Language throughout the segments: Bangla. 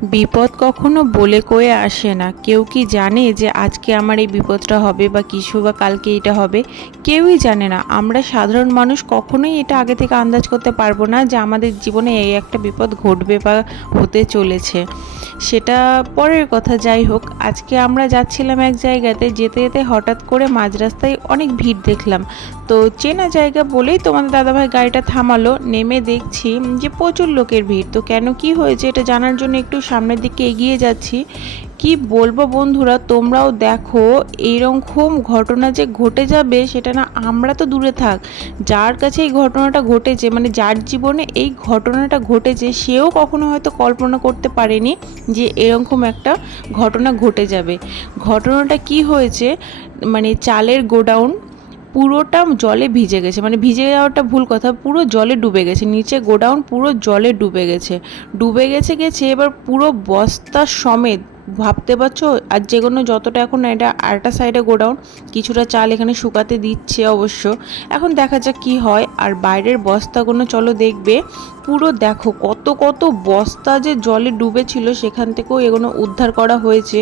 বিপদ কখনো বলে কয়ে আসে না। কেউ কি জানে যে আজকে আমার এই বিপদটা হবে বা কিছু বা কালকে এটা হবে? কেউই জানে না। আমরা সাধারণ মানুষ কখনোই এটা আগে থেকে আন্দাজ করতে পারবো না যে আমাদের জীবনে এই একটা বিপদ ঘটবে বা হতে চলেছে। সেটা পরের কথা, যাই হোক। আজকে আমরা যাচ্ছিলাম এক জায়গাতে, যেতে যেতে হঠাৎ করে মাঝ রাস্তায় অনেক ভিড় দেখলাম। তো চেনা জায়গা বলেই তোমাদের দাদাভাই গাড়িটা থামালো। নেমে দেখছি যে প্রচুর লোকের ভিড়। তো কেন কি হয়েছে এটা জানার জন্য একটু সামনের দিকে এগিয়ে যাচ্ছি। কি বলবো বন্ধুরা, তোমরাও দেখো, এইরকম ঘটনা যে ঘটে যাবে সেটা না, আমরা তো দূরে থাক, যার কাছে এই ঘটনাটা ঘটেছে, মানে যার জীবনে এই ঘটনাটা ঘটেছে, সেও কখনো হয়তো কল্পনা করতে পারেনি যে এরকম একটা ঘটনা ঘটে যাবে। ঘটনাটা কি হয়েছে, মানে চালের গোডাউন পুরোটা জলে ভিজে গেছে, মানে ভিজে যাওয়াটা ভুল কথা, পুরো জলে ডুবে গেছে, নিচে গোডাউন পুরো জলে ডুবে গেছে। এবার পুরো বস্তা সমেত, ভাবতে পারছো? আর যে কোনো যতটা, এখন এটা আরেকটা সাইডে গোডাউন, কিছুটা চাল এখানে শুকাতে দিচ্ছে অবশ্য, এখন দেখা যাক কি হয়। আর বাইরের বস্তাগুলো চলো দেখবে, পুরো দেখো কত কত বস্তা যে জলে ডুবেছিল, সেখান থেকেও এগুলো উদ্ধার করা হয়েছে।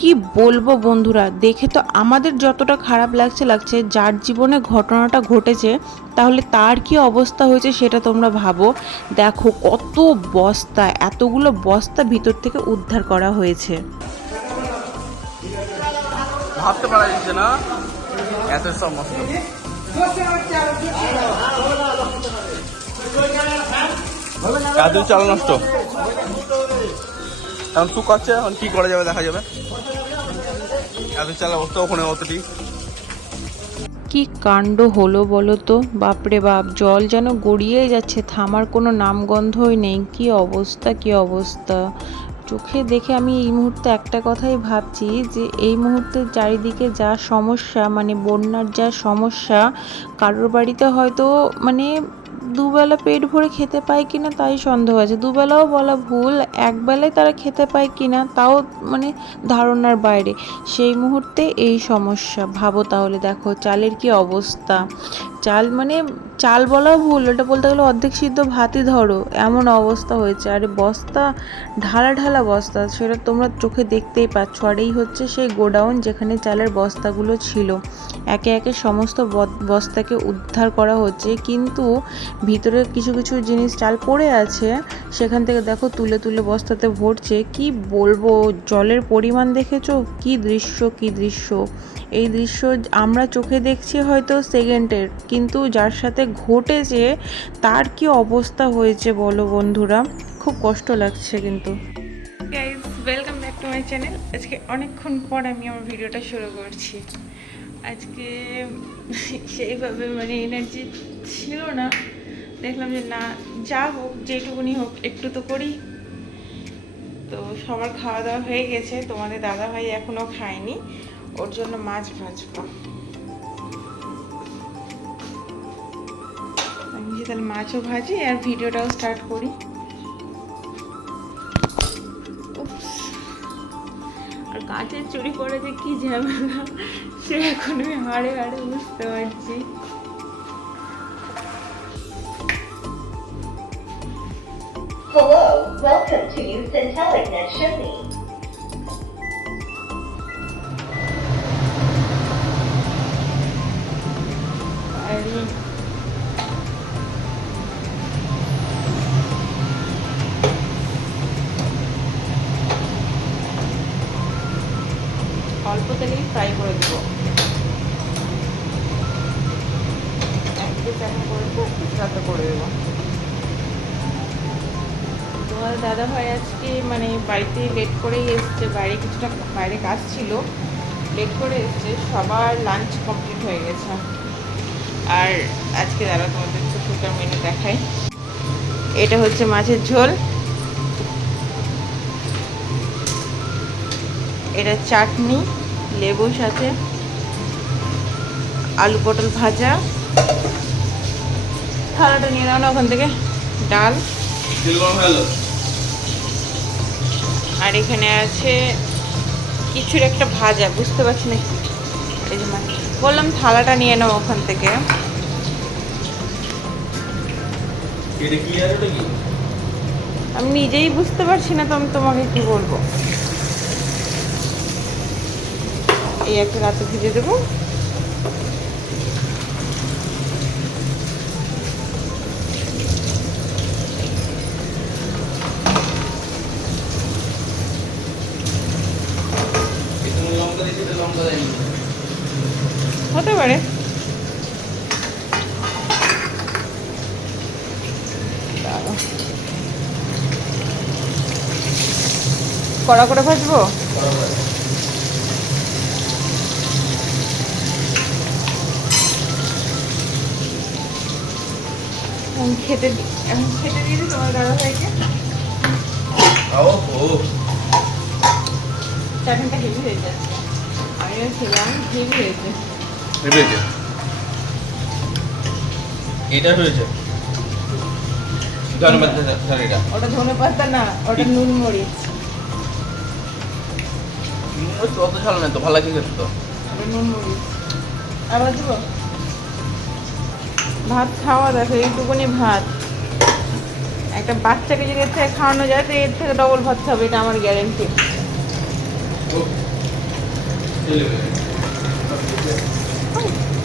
কি বলবো বন্ধুরা, দেখে তো আমাদের যতটা খারাপ লাগছে, যার জীবনে ঘটনাটা ঘটেছে তাহলে তার কি অবস্থা হয়েছে সেটা তোমরা ভাবো। দেখো কত বস্তা, এতগুলো বস্তা ভিতর থেকে উদ্ধার করা হয়েছে। ভাবতে পারা যাচ্ছে না এত সমস্ত। এত চাল নষ্ট, এখন শুকাচ্ছে, এখন কি করা যাবে দেখা যাবে। এত চাল অবস্থা ওখানে অতটি। কি কাণ্ড হলো বলো তো, বাপরে বাপ, জল যেন গড়িয়ে যাচ্ছে, থামার কোনো নামগন্ধই নেই। কি অবস্থা, কি অবস্থা! চোখে দেখে আমি এই মুহূর্তে একটা কথাই ভাবছি যে এই মুহূর্তে চারিদিকে যা সমস্যা, মানে বন্যার যা সমস্যা, কারোর বাড়িতে হয়তো মানে দুবেলা পেট ভরে খেতে পায় কিনা তাই সন্দেহ আছে। দুবেলাও বলা ভুল, একবেলায় তারা খেতে পায় কিনা তাও মানে ধারণার বাইরে। সেই মুহূর্তে এই সমস্যা, ভাবো তাহলে। দেখো চালের কি অবস্থা, চাল মানে চাল বলা ভুল, ওটা বলতে গেলে অর্ধেক সিদ্ধ ভাতই ধরো, এমন অবস্থা হয়েছে। আরে বস্তা, ঢালা ঢালা বস্তা, সেটা তোমরা চোখে দেখতেই পাচ্ছ। আর এই হচ্ছে সেই গোডাউন যেখানে চালের বস্তাগুলো ছিল। একে একে সমস্ত বস্তাকে উদ্ধার করা হচ্ছে, কিন্তু ভিতরে কিছু কিছু জিনিস চাল পড়ে আছে, সেখান থেকে দেখো তুলে তুলে বস্তাতে ভরছে। কি বলবো, জলের পরিমাণ দেখেছো? কি দৃশ্য, কি দৃশ্য! এই দৃশ্য আমরা চোখে দেখছি হয়তো সেকেন্ডের, কিন্তু যার সাথে ঘটেছে তার কি অবস্থা হয়েছে বলো বন্ধুরা। খুব কষ্ট লাগছে কিন্তু। Guys, welcome back to my channel. আজকে অনেকক্ষণ পর আমি আমার ভিডিওটা শুরু করছি। আজকে সেইভাবে মানে এনার্জি ছিল না, দেখলাম যে না, যা হোক, যেটুকুনি হোক একটু তো করি। তো সবার খাওয়া দাওয়া হয়ে গেছে, তোমাদের দাদা ভাই এখনও খায়নি, ওর জন্য মাছ ভাজবো। আমি তাহলে মাছও ভাজি আর ভিডিওটাও স্টার্ট করি। আর কাঁচের চুরি করে যে কি ঝামেলা, সে এখন আমি হাড়ে হাড়ে বুঝতে পারছি। Hello, welcome to Centelic Net Shipping. অল্প তেলেই ফ্রাই করে দেবো, এক পিস এখন করে দেবো, এক পিস রাতে করে দেবো। তোমার দাদা ভাই আজকে মানে বাড়িতে লেট করেই এসছে, বাইরে কাজ ছিল, লেট করে এসছে। সবার লাঞ্চ কমপ্লিট হয়ে গেছে। আর আজকে দাদা তোমাদের একটু সুগার মেনু দেখাই। এটা হচ্ছে মাছের ঝোল, এটা চাটনি লেবুর সাথে, আলু পটল ভাজা, থালাটা নিয়ে নাও না ওখান থেকে, ডাল, আর এখানে আছে কিছুর একটা ভাজা, বুঝতে পারছি না কি। এই যে মানে বললাম থালাটা নিয়ে নাও ওখান থেকে। আমি নিজেই বুঝতে পারছি না তো আমি তোমাকে কি বলবো। এই একটা রাতে ভিজে দেবো। হতে পারে। দাঁড়াও। কড়া করে ভাজবো। এখন খেতে দিয়েছি তোমার দাদা ভাইকে। চাটনিটা হেভি হয়েছে। আমিও খেলাম, হেভি হয়েছে। এটা হয়েছে ওটা ধনে পাতা না, ওটা নুন মরিচ। অত ঝাল না তো, ভালো লাগে খেতে তো। ওটা নুন মরিচ। আবার দেবো। ভাত খাওয়া, দেখো এইটুকুনি ভাত। একটা বাচ্চাকে যদি এর থেকে খাওয়ানো যায় তো এর থেকে ডবল ভাত খাবে, এটা আমার গ্যারেন্টি।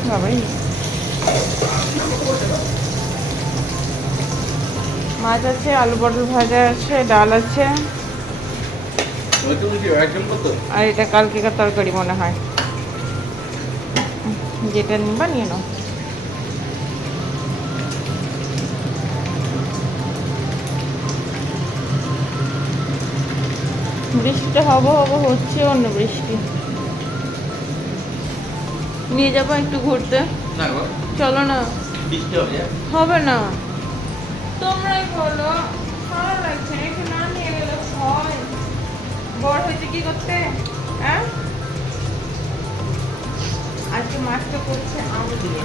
বাবাই, মাছ আছে, আলু পটল ভাজা আছে, ডাল আছে, আর এটা কালকেকার তরকারি মনে হয়। যেটা নিবা নিয়ে নাও। বৃষ্টিটা হবো হচ্ছে, অন্য বৃষ্টি। নিয়ে যাবো একটু ঘুরতে, চলো না। হবে না, তোমরাই বলো। ভালো লাগছে না, একটু না নিয়ে গেলে হয়। বড় হয়েছে কি করতে, হ্যাঁ? আজকে মাছটা করছে আলু দিয়ে।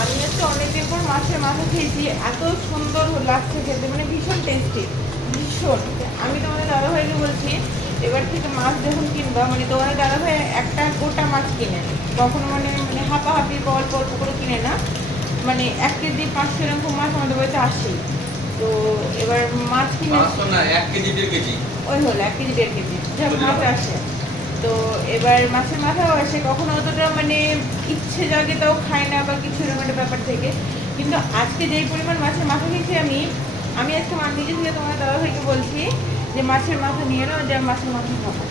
আমি হচ্ছে অনেকদিন পর মাছের মাথা খেয়েছি, এত সুন্দর লাগছে খেতে, মানে ভীষণ টেস্টি, ভীষণ। আমি তোমাদের দাদাভাইকে বলছি এবার থেকে মাছ যখন কিনবা, মানে তোমাদের দাদাভাই একটা গোটা মাছ কিনে, কখনো মানে হাঁপাহাঁপি বা অল্প অল্প করে কিনে না, মানে 1 কেজি 500 এরকম মাছ আমাদের বাড়িতে আসেই। তো এবার মাছ কিনে 1 কেজি 1.5 কেজি ওই হলো 1 কেজি 1.5 কেজি যা মাছ আসে। তো এবার মাছের মাথাও আসে, কখনো অতটা মানে ইচ্ছে জাগে তাও খায় না বা কিছু এরকম একটা ব্যাপার থেকে। কিন্তু আজকে যেই পরিমাণ মাছের মাথা খেয়েছি আমি আজকে নিজে থেকে তোমার দাদা ভাইকে বলছি যে মাছের মাথা নিয়ে এলো, যে মাছের মাথা খাবো।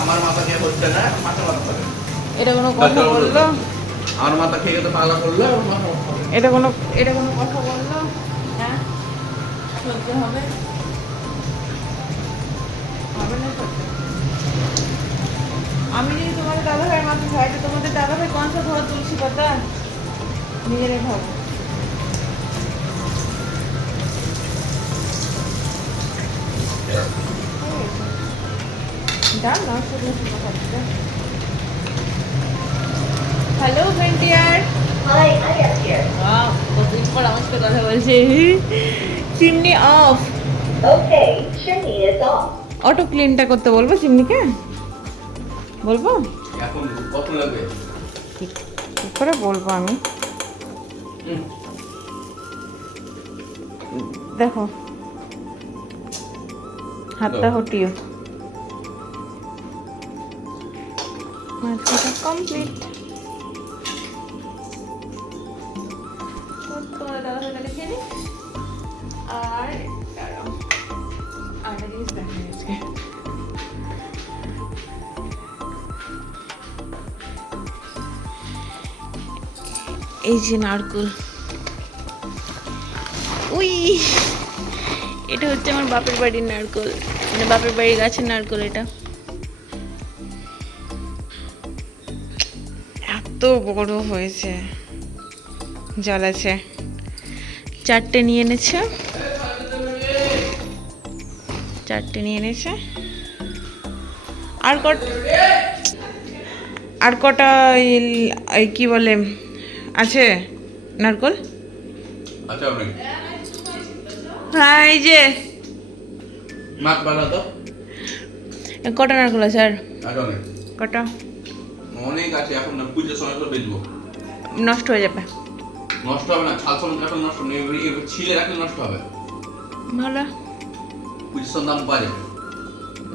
আমার মাথা খেয়ে হচ্ছে না, মাথা খাবে। এটা কোনো কথা বললো? আমার মাথা খেয়ে তো পাগলা করলো। এটা কোনো কথা বললো? হ্যাঁ, সহ্য হবে? হবে না সহ্য। আমি যদি তোমাদের দাদা ভাইয়ের মাথা খাই, তো তোমাদের দাদা ভাই কোন সা ধোয়া তুলসী পাতা নিজেরাই খাবো। Hello ভেন্টিয়ার। Hi, I am here. কতদিন পর আমার সাথে কথা বলছে। Chimney off. Okay, chimney is off. Auto ক্লিনটা করতে বলবো চিমনিকে, বলবো? এখন কত লাগবে? কি করে বলবো আমি? দেখো হাতটা হটিও। মাছটা কমপ্লিট। তোমার দাদা ভাই তাহলে খেয়ে নি। আর দাঁড়াও, আরেকটা জিনিস দেখাই আজকে। এই যে নারকেল, উই, এটা হচ্ছে আমার বাপের বাড়ির নারকেল, মানে বাপের বাড়ির গাছের নারকেল। এটা এত বড় হয়েছে, জল আছে। 4টে নিয়ে এনেছে, 4টে নিয়ে এনেছে। আর কটা এই কি বলে আছে নারকেল? আচ্ছা আপনি হ্যাঁ, এই যে মাছ বানাতো। কটা নারকেল আছে? আর আচ্ছা অনেক কটা? অনেক আছে এখন না, পুজোর সময় করে বেচবো। নষ্ট হয়ে যাবে। নষ্ট হবে না, ছাল সময় এখন নষ্ট নেই, ছিলে রাখলে নষ্ট হবে। ভালো, পুজোর সময় দাম পাওয়া যাবে।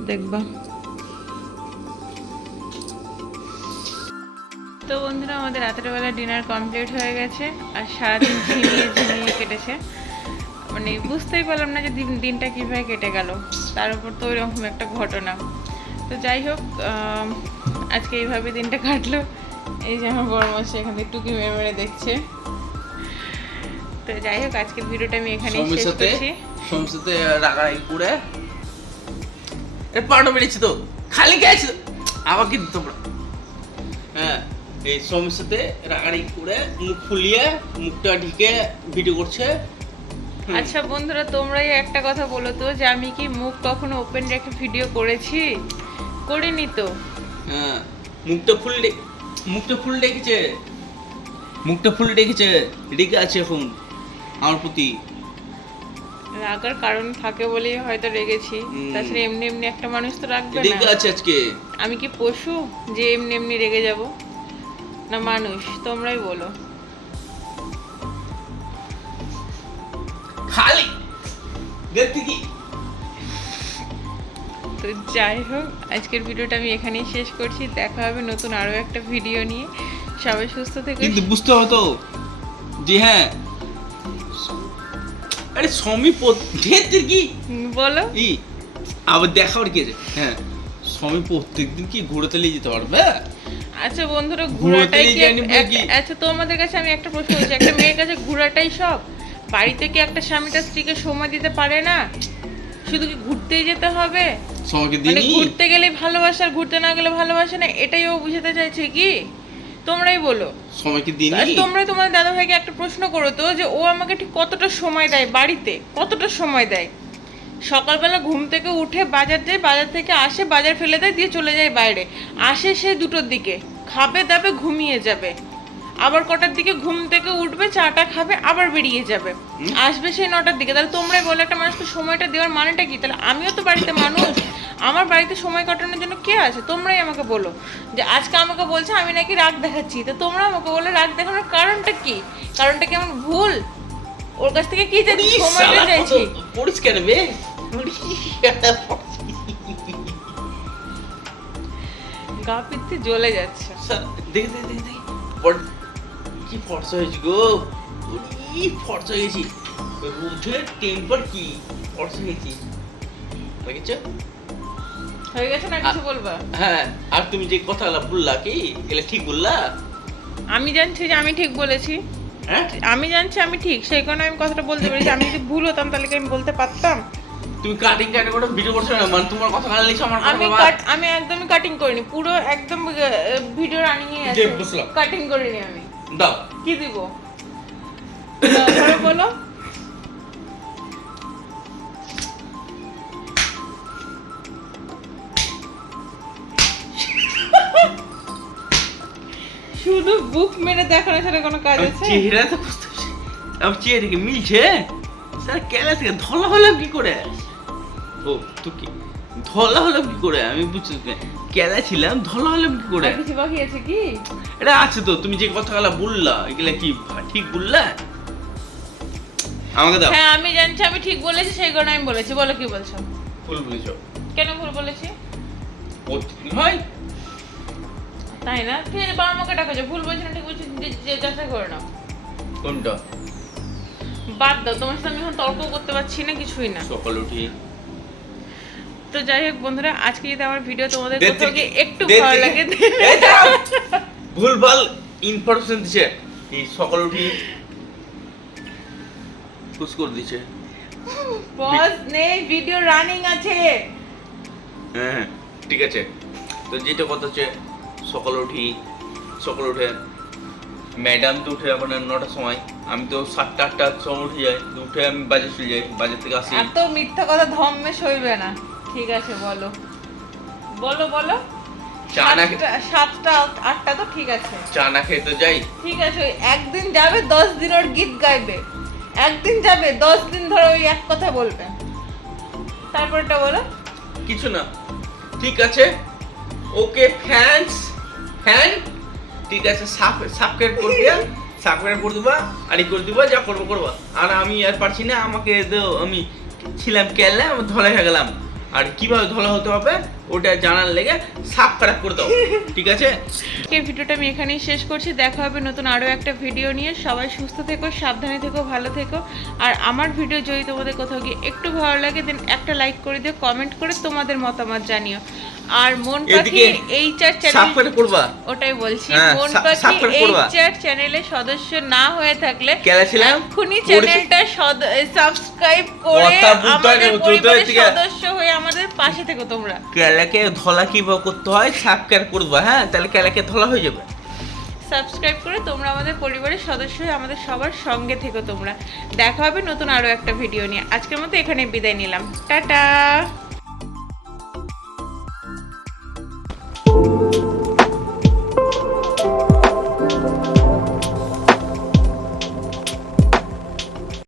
দেখবা। তো বন্ধুরা, আমাদের রাতের বেলা ডিনার কমপ্লিট হয়ে গেছে আর সারাদিন ঝিমিয়ে কেটেছে। মানে বুঝতেই পারলাম না যে দিনটা কীভাবে কেটে গেল, তার উপর তো ওইরকম একটা ঘটনা। তো যাই হোক, আজকে এইভাবে দিনটা কাটলো। এই যে আমার বড় মাসে এখান থেকে টুকি মেরে মেরে দেখছে। তো যাই হোক, আজকের ভিডিওটা আমি এখানেই শেষ করছি। সমস্যাতে রাগারাগি করে এর পাউডার বেরিয়েছে তো, খালি গেছে আমাকে দিতে পারো। হ্যাঁ, এই সমস্যাতে রাগারাগি করে মুখ ফুলিয়ে মুখটা ঢেকে ভিডিও করছে। আচ্ছা বন্ধুরা, তোমরাই একটা কথা বলো তো, যে আমি কি মুখ কখনো ওপেন রেখে ভিডিও করেছি? করিনি তো। হ্যাঁ, মুখটা ফুল রেখেছে, রেগে আছে এখন আমার প্রতি। রাগার কারণ থাকে বলেই হয়তো রেগেছি, তাছাড়া এমনি এমনি একটা মানুষ তো রাখবে রেগে না। আছে আজকে। আমি কি পশু যে এমনি এমনি রেগে যাব? না মানুষ? তোমরাই বলো। খালি দেখতে কি। তো যাই হোক, আজকের ভিডিওটা আমি এখানেই শেষ করছি। দেখা হবে নতুন আরো একটা ভিডিও নিয়ে। সবাই সুস্থ থেকো। কিন্তু বুঝতে হবে তো যে হ্যাঁ, আরে সমী পদ্ধতি কি বলো। ই আবার দেখাবার কি আছে? হ্যাঁ, সমী প্রত্যেকদিন কি ঘুরে তালিয়ে যেতে পারবে? আচ্ছা বন্ধুরা, ঘোরাটাই ঘোরাটাই কি জানি কি? আচ্ছা তোমাদের কাছে আমি একটা প্রশ্ন করছি, একটা মেয়ের কাছে ঘোরাটাই সব? বাড়িতে কি একটা স্বামী তার স্ত্রীকে সময় দিতে পারে না? শুধু কি ঘুরতেই যেতে হবে? সময়কে মানে দিনই ঘুরতে গেলে ভালোবাসা আর ঘুরতে না গেলে ভালোবাসা না, এটাই ও বুঝাতে চাইছে কি? তোমরাই বলো। সময়কে আর দিনই তোমরাই তোমাদের দাদা ভাইকে একটা প্রশ্ন করো তো, যে ও আমাকে ঠিক কতটা সময় দেয় বাড়িতে, কতটা সময় দেয়? সকালবেলা ঘুম থেকে উঠে বাজার যায়, বাজার থেকে আসে, বাজার ফেলে দেয়, দিয়ে চলে যায় বাইরে। আসে সে 2টোর দিকে, খাবে দাবে ঘুমিয়ে যাবে। আবার কটার দিকে ঘুম থেকে উঠবে, চাটা খাবে, আবার বেরিয়ে যাবে। আসবে সেই 9টার দিকে। তাহলে তোমরাই বলো, একটা মানুষকে সময়টা দেওয়ার মানেটা কি? তাহলে আমিও তো বাড়িতে মানুষ, আমার বাড়িতে সময় কাটানোর জন্য কে আছে? তোমরাই আমাকে বলো। যে আজকে আমাকে বলছে আমি নাকি রাগ দেখাচ্ছি, তো তোমরা আমাকে বলো রাগ দেখানোর কারণটা কি? কারণটা কি আমার ভুল? ওর কাছ থেকে কি চাইছি? সময়টা চাইছি। পড়িস কেন বে? গা পিত্তে জ্বলে যাচ্ছে। দেখে কি ফর্সা হয়েছি গো, কি ফর্সা হয়েছি। রোদের টেম্পার কি ফর্সা হয়েছি, দেখেছ? হয়ে গেছে না? কিছু বলবা? হ্যাঁ, আর তুমি যে কথাগুলো বললা কি এগুলা ঠিক বললা? আমি জানছি যে আমি ঠিক বলেছি, হ্যাঁ, আমি জানছি আমি ঠিক, সেই কারণে আমি কথাটা বলতে পেরেছি। আমি যদি ভুল হতাম তাহলে কি আমি বলতে পারতাম? তুমি কাটিং করে ভিডিও করছো না, মানে তোমার কথা কানে লিখছো আমার আমি কথা। আমি একদমই কাটিং করিনি, পুরো একদম ভিডিও রানিং এ আছে, বুঝলাম। কাটিং করিনি আমি। দাও কি দিব? বলো। শুধু বুক মেরে দেখানো ছাড়া কোনো কাজ আছে? চেহারা তো বুঝতে পারছি, আমার চেহারা কি মিলছে? স্যার কেলা থেকে ধলা হলো কি করে? ও তো কি ধলা হলো কি করে? আমি বুঝতে কেলা ছিলাম, ধলা হলো কি করে? আর কিছু বাকি আছে কি? এটা আছে তো, তুমি যে কথাগুলো বললা এগুলা কি ঠিক বললা? আমাকে দাও। হ্যাঁ আমি জানছি আমি ঠিক বলেছি, সেই কারণে আমি বলেছি। বলো কি বলছো? ভুল বলেছো। কেন ভুল বলেছি? প্রতিদিন হয় তাই না? ঠিক আছে, বাবা মাকে ডাকা যায়। ভুল বলছি না ঠিক বলছি যে যাচাই করে নাও। কোনটা? বাদ দাও, তোমার সাথে আমি এখন তর্ক করতে পারছি না, কিছুই না। সকালে উঠি। তো যাই হোক বন্ধুরা, আজকে যদি আমার ভিডিও তোমাদের দেখতে কোথাও গিয়ে একটু দেখতে- ভালো লাগে, এই দাঁড়াও। ভুলভাল ইনফরমেশন দিছে। এই সকালে উঠি পুশ করে দিছে। বস নেই, ভিডিও রানিং আছে। হ্যাঁ ঠিক আছে। তো যেটা কথা হচ্ছে, সকালে উঠে ম্যাডাম তো উঠে আপনার 9টার সময়, আমি তো 7টা 8টার সময় উঠে যাই। উঠে আমি বাজার চলে যাই, বাজার থেকে আসি। এত মিথ্যা কথা ধম্মে সইবে না। ঠিক আছে বলো বলো বলো। চা না 7টা 8টা তো ঠিক আছে। চা না খেয়ে তো যাই। ঠিক আছে, ওই একদিন যাবে 10 দিন ওর গীত গাইবে, একদিন যাবে 10 দিন ধরে ওই এক কথা বলবে, তারপরটা বলো। কিছু না, ঠিক আছে। ওকে ফ্যান্স, হ্যাঁ ঠিক আছে, সাবস্ক্রাইব করবি, সাবস্ক্রাইব করে দিবা, আর করে দিবা, যা করবো করবা। আর আমি আর পারছি না, আমাকে দাও, আমি ছিলাম কেলে, আমি ধলা হয়ে গেলাম। আর কিভাবে ধলা হতে হবে ওটা জানার লেগে সাবস্ক্রাইব করে দাও, ঠিক আছে? আজকের ভিডিওটা আমি এখানেই শেষ করছি। দেখা হবে নতুন আরও একটা ভিডিও নিয়ে। সবাই সুস্থ থেকো, সাবধানে থেকো, ভালো থেকো। আর আমার ভিডিও যদি তোমাদের কোথাও গিয়ে একটু ভালো লাগে দেন একটা লাইক করে দিও, কমেন্ট করে তোমাদের মতামত জানিও। আর মন পাখি এইচআর চ্যানেল সাবস্ক্রাইব করবা, ওটাই বলছি, হ্যাঁ, মন পাখি সাবস্ক্রাইব করবা। এইচআর চ্যানেলের সদস্য না হয়ে থাকলে কেলাছিলাম এক্ষুনি চ্যানেলটা সাবস্ক্রাইব করে কথা বুঝতে হয় না, আমাদের বুঝতে হয় পরিবারের ঠিক আছে। সদস্য হয়ে আমাদের পাশে থেকো তোমরা। কেলাকে ধলা কিভাবে করতে হয় সাবস্ক্রাইব করবা, হ্যাঁ, তাহলে কেলাকে ধলা হয়ে যাবে। সাবস্ক্রাইব করে তোমরা আমাদের পরিবারের সদস্য হয়ে আমাদের সবার সঙ্গে থেকো তোমরা। দেখা হবে নতুন আরও একটা ভিডিও নিয়ে। আজকের মতো এখানে বিদায় নিলাম, টাটা।